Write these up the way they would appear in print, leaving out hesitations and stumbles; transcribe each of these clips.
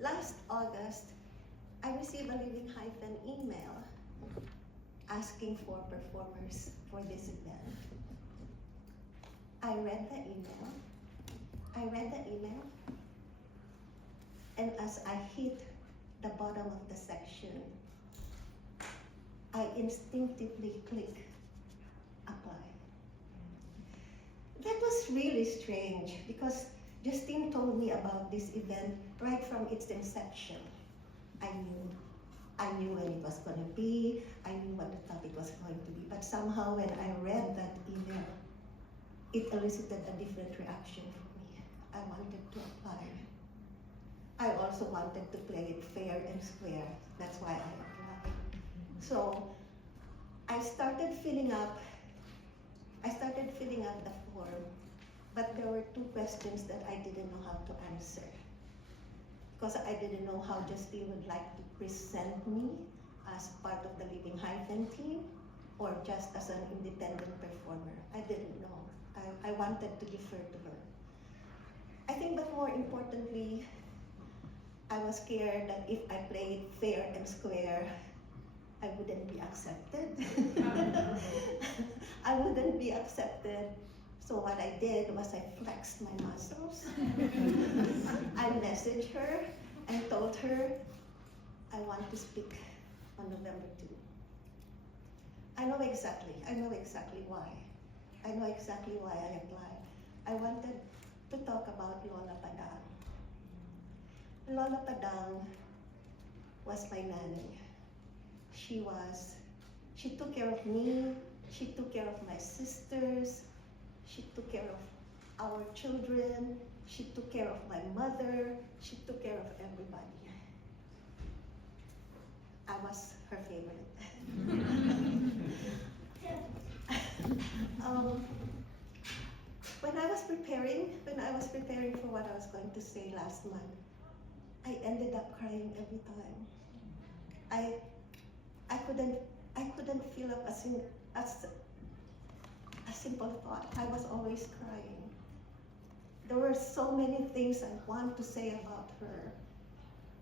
last August, I received a Living Hyphen email asking for performers for this event. I read the email, and as I hit the bottom of the section, I instinctively click apply. That was really strange because Justine told me about this event right from its inception. I knew when it was going to be, I knew what the topic was going to be, but somehow when I read that email, it elicited a different reaction from me. I wanted to apply. I also wanted to play it fair and square. That's why I applied. So I started filling up the form, but there were two questions that I didn't know how to answer. Because I didn't know how Justine would like to present me as part of the Living Hyphen team or just as an independent performer. I didn't know. I wanted to defer to her. I think, but more importantly, I was scared that if I played fair and square, I wouldn't be accepted. I wouldn't be accepted. So what I did was I flexed my muscles. I messaged her and told her, I want to speak on November 2. I know exactly why. I know exactly why I applied. I wanted to talk about Lola Padang. Lola Padang was my nanny. She took care of me, she took care of my sisters, she took care of our children, she took care of my mother, she took care of everybody. I was her favorite. When I was preparing for what I was going to say last month, I ended up crying every time. I couldn't fill up a simple thought. I was always crying. There were so many things I want to say about her,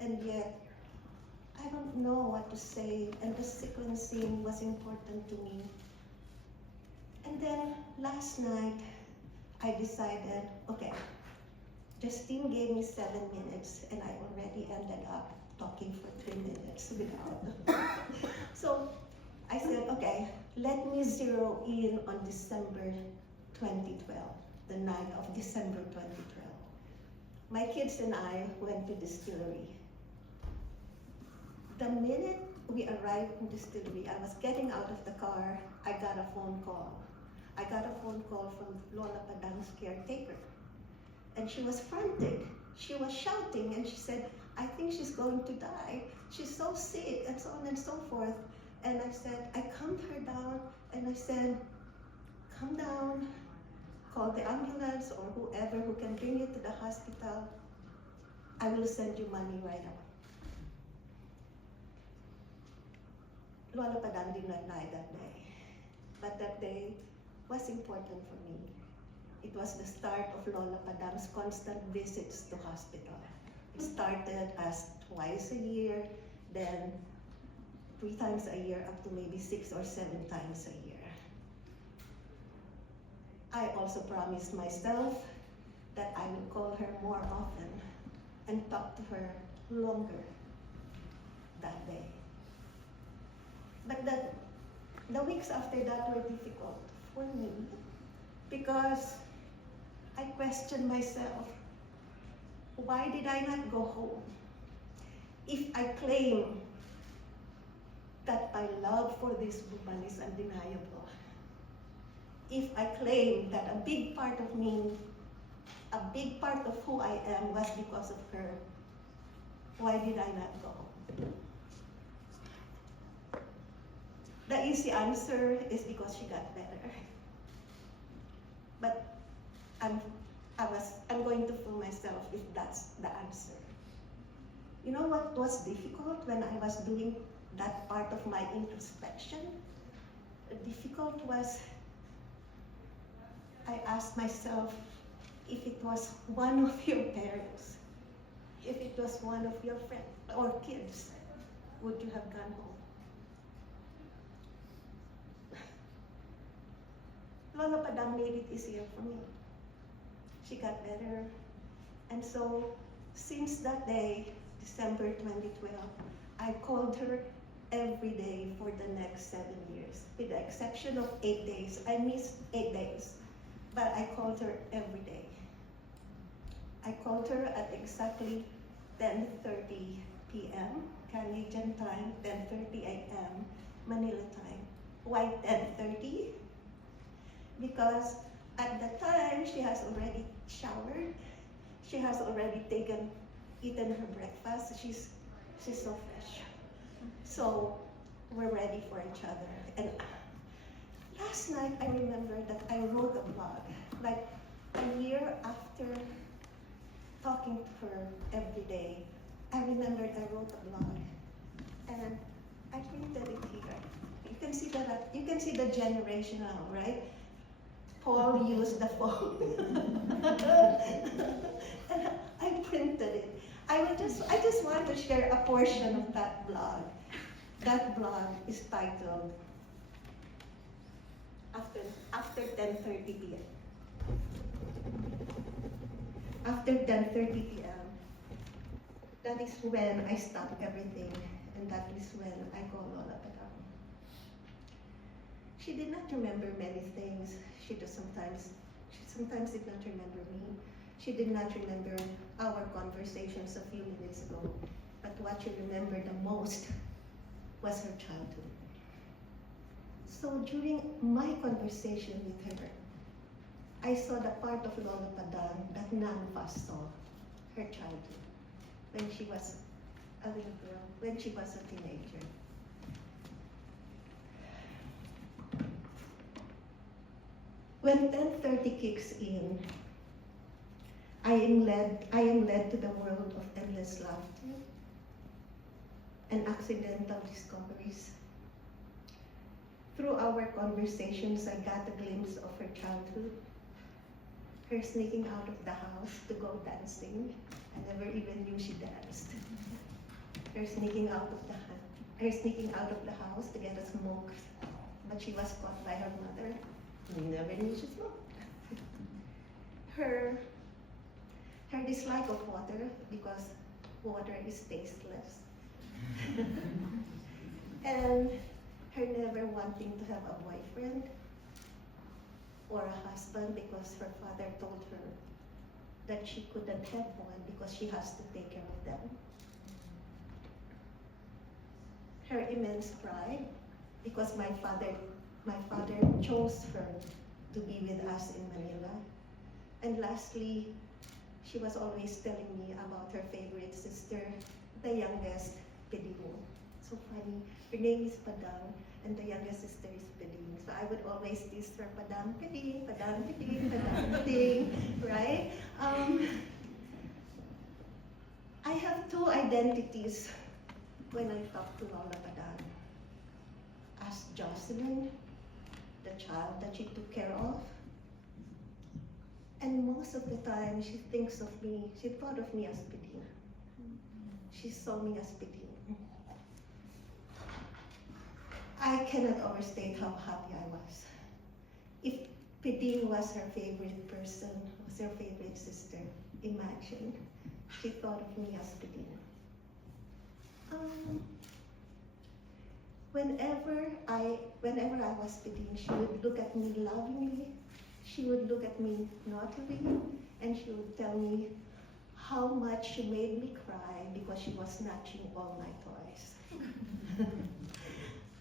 and yet I don't know what to say, and the sequencing was important to me. And then last night, I decided, okay, Justine gave me 7 minutes, and I already ended up talking for 3 minutes without. So I said, okay, let me zero in on December 2012, the night of December 2012. My kids and I went to distillery. The minute we arrived in distillery, I was getting out of the car, I got a phone call. I got a phone call from Lola Padang's caretaker. And she was frantic. She was shouting, and she said, I think she's going to die. She's so sick, and so on and so forth. And I said, I calmed her down, and I said, calm down, call the ambulance or whoever who can bring you to the hospital. I will send you money right away. Lola Padang did not die that day, but that day was important for me. It was the start of Lola Padang's constant visits to hospital. It started as twice a year, then 3 times a year, up to maybe 6 or 7 times a year. I also promised myself that I would call her more often and talk to her longer that day. But the weeks after that were difficult for me because I questioned myself, why did I not go home? If I claim that my love for this woman is undeniable, if I claim that a big part of me, a big part of who I am was because of her, why did I not go home? The easy answer is because she got better. But I'm going to fool myself if that's the answer. You know what was difficult when I was doing that part of my introspection? Difficult was, I asked myself, if it was one of your parents, if it was one of your friends or kids, would you have gone home? Lola Padang made it easier for me. She got better. And so, since that day, December 2012, I called her every day for the next 7 years, with the exception of 8 days. I missed 8 days, but I called her every day. I called her at exactly 10:30 p.m. Canadian time, 10:30 a.m. Manila time. Why 10:30? Because at the time, she has already showered, she has already eaten her breakfast, she's so fresh. So we're ready for each other. And last night, I remember that I wrote a blog, like a year after talking to her every day. I remembered I wrote a blog, and I printed it here. You can see that. You can see the generation now, right? Paul used the phone, and I printed it. I just want to share a portion of that blog. That blog is titled After 10:30 p.m. After 10:30 p.m. That is when I stop everything, and that is when I call Lola Padang. She did not remember many things. She sometimes did not remember me. She did not remember our conversations a few minutes ago. But what she remembered the most was her childhood. So during my conversation with her, I saw the part of Lola Padang that none of us saw, her childhood, when she was a little girl, when she was a teenager. When 10:30 kicks in, I am led to the world of endless laughter and accidental discoveries. Through our conversations, I got a glimpse of her childhood, her sneaking out of the house to go dancing. I never even knew she danced. Her sneaking out of the house to get a smoke, but she was caught by her mother. We never knew she smoked. Her dislike of water, because water is tasteless. And her never wanting to have a boyfriend or a husband because her father told her that she couldn't have one because she has to take care of them. Her immense pride because my father chose her to be with us in Manila. And lastly, she was always telling me about her favorite sister, the youngest, Peding. So funny. Her name is Padang, and the youngest sister is Peding. So I would always tease her, Padang, Peding, Padang, Peding, Padang, Peding, right? I have two identities when I talk to Lola Padang. As Jocelyn, the child that she took care of. And most of the time, she thought of me as Peding. She saw me as Peding. I cannot overstate how happy I was. If Peding was her favorite person, was her favorite sister, imagine, she thought of me as Peding. Whenever I was Peding, she would look at me lovingly, she would look at me naughtily, and she would tell me how much she made me cry because she was snatching all my toys.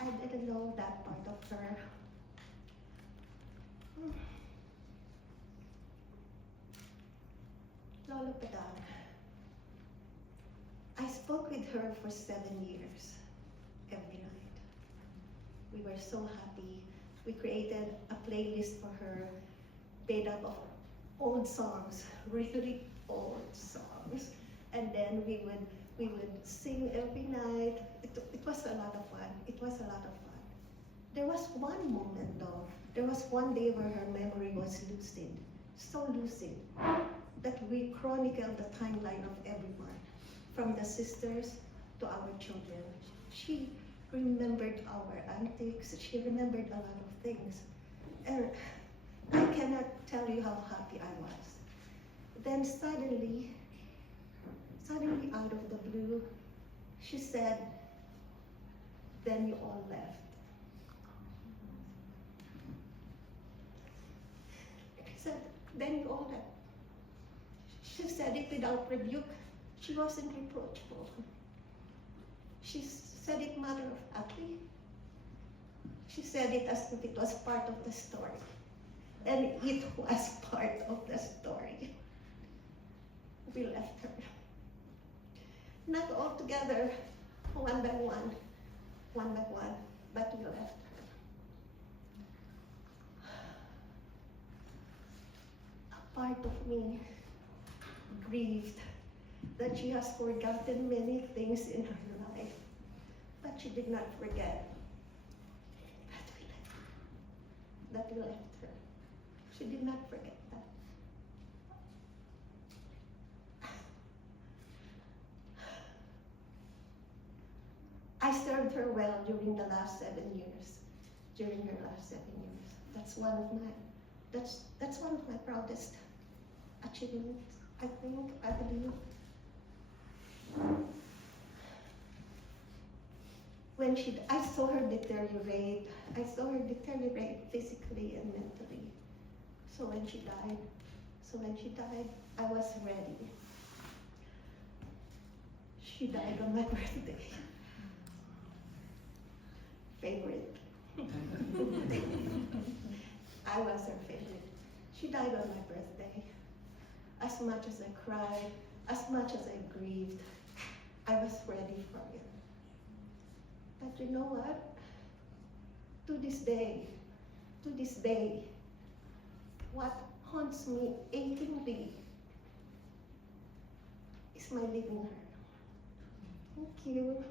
I didn't know that part of her. Lola Padang. I spoke with her for 7 years, every night. We were so happy. We created a playlist for her, made up of old songs, really old songs. And then we would sing every night. It was a lot of fun. It was a lot of fun. There was one moment though. There was one day where her memory was lucid, so lucid, that we chronicled the timeline of everyone, from the sisters to our children. She remembered our antics. She remembered a lot of things. And I cannot tell you how happy I was. Then suddenly out of the blue, she said, "Then you all left." She said, "Then you all left." She said it without rebuke. She wasn't reproachful. She said it matter-of-factly. She said it as if it was part of the story. And it was part of the story. We left her. Not all together, one by one, but we left her. A part of me grieved that she has forgotten many things in her life, but she did not forget that we left her. She did not forget that. I served her well during the last 7 years. During her last 7 years, that's one of my proudest achievements. I believe. I saw her deteriorate. I saw her deteriorate physically and mentally. So when she died, I was ready. She died on my birthday. Favorite. I was her favorite. She died on my birthday. As much as I cried, as much as I grieved, I was ready for it. But you know what? To this day, what haunts me achingly is my leaving her. Thank you.